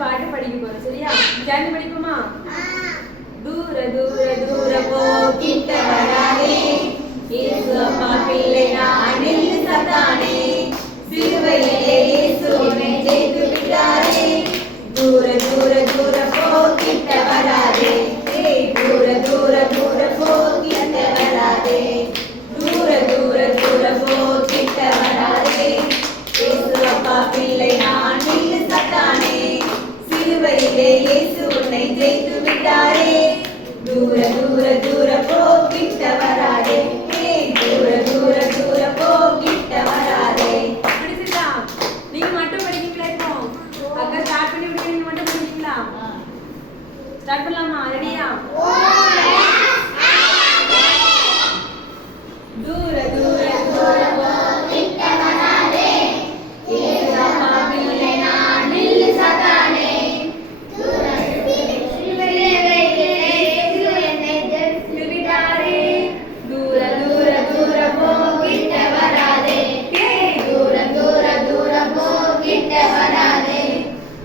பாட்டு படிக்க போறோம் சரியா? சேர்ந்து படிப்போமா? தூர தூர தூர போ கிட்ட வராதே, இயேசு அப்பா பிள்ளை நான் நில்லு சத்தானே, சிலுவையிலே இயேசு உன்னை ஜெயித்து விட்டாரே. தூர தூர தூர போ கிட்ட வராதே, தூர தூர தூர போ கிட்ட வராதே, தூர தூர தூர போ கிட்ட வராதே, இயேசு அப்பா பிள்ளை நான் நில்லு சத்தானே, சிலுவையிலே இயேசு உன்னை ஜெயித்து விட்டாரே. தூர தூர தூர போ கிட்ட வராதே, தூர தூர தூர போ கிட்ட வராதே. பிடிச்சிருக்கா? நீங்க மட்டும் படிக்கீங்களா? இப்போ அக்கா ஸ்டார்ட் பண்ணி விடுங்க. நீங்க மட்டும் படிக்கீங்களா? ஸ்டார்ட் பண்ணலாமா? ரெடியா? தூர தூர தூர போ கிட்ட வராதே, இயேசு அப்பா பிள்ளை நான் நில்லு சத்தானே, தூர தூர தூர போ கிட்ட வராதே, தூர தூர தூர போ கிட்ட வராதே,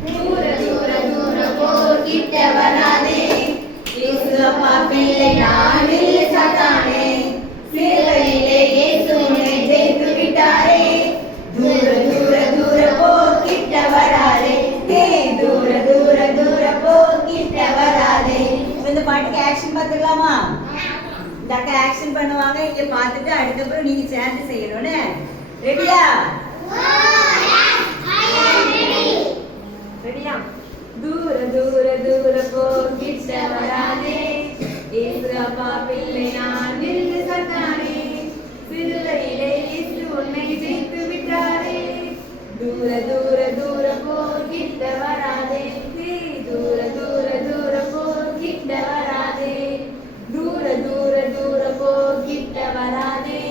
தூர தூர தூர போ கிட்ட வராதே, இயேசு அப்பா பிள்ளை நான் நில்லு சத்தானே, சிலுவையிலே இயேசு உன்னை ஜெயித்து விட்டாரே. தூர தூர தூர போ கிட்ட வராதே, தூர தூர தூர போ கிட்ட வராதே. இந்த பாட்டுக்கு ஆக்ஷன் பார்த்துக்கலாமா? இந்த அக்கா ஆக்ஷன் பண்ணுவாங்க, இங்க பார்த்துட்டு அதுக்கப்புறம் நீங்க சேர்ந்து செய்யணும்னு. ரெடியா? ரெடியா? தூர தூர தூர போ கிட்ட வராதே, இயேசு அப்பா பிள்ளை நான் நில்லு சத்தானே, சிலுவையிலே இயேசு உன்னை ஜெயித்து விட்டாரே. தூர தூர தூர போ கிட்ட வராதே, தூர தூர தூர போ கிட்ட வராதே, தூர தூர தூர போ கிட்ட வராதே,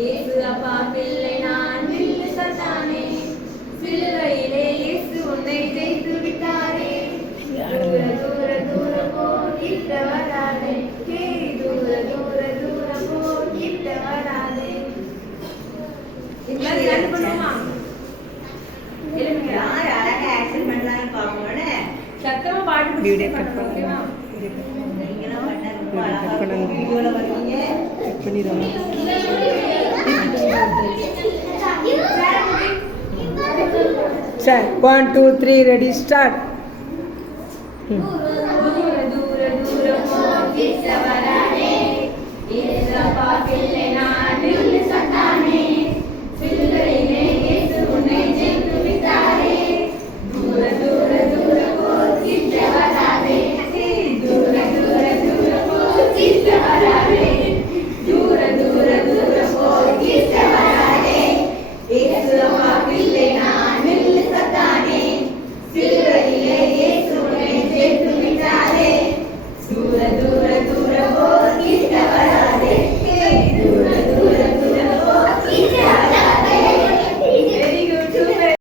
இயேசு அப்பா பிள்ளை நான் நில்லு சத்தானே, சிலுவையிலே இயேசு உன்னை ஜெயித்து விட்டாரே. தூர தூர தூர போ கிட்ட வராதே, தூர தூர தூர போ கிட்ட வராதே. இந்த மாதிரி ரன் பண்ணுமா? யார் அழகா ஆக்ஷன் பண்றாங்க பாப்போம்னு. சத்தமா பாட்டு வீடியோ கட் பண்ணுங்க. நீங்கலாம் பண்ண ரொம்ப அழகா வீடியோல வரீங்க. கட் பண்ணிடுங்க. சரி 1 2 3 ரெடி ஸ்டார்ட்.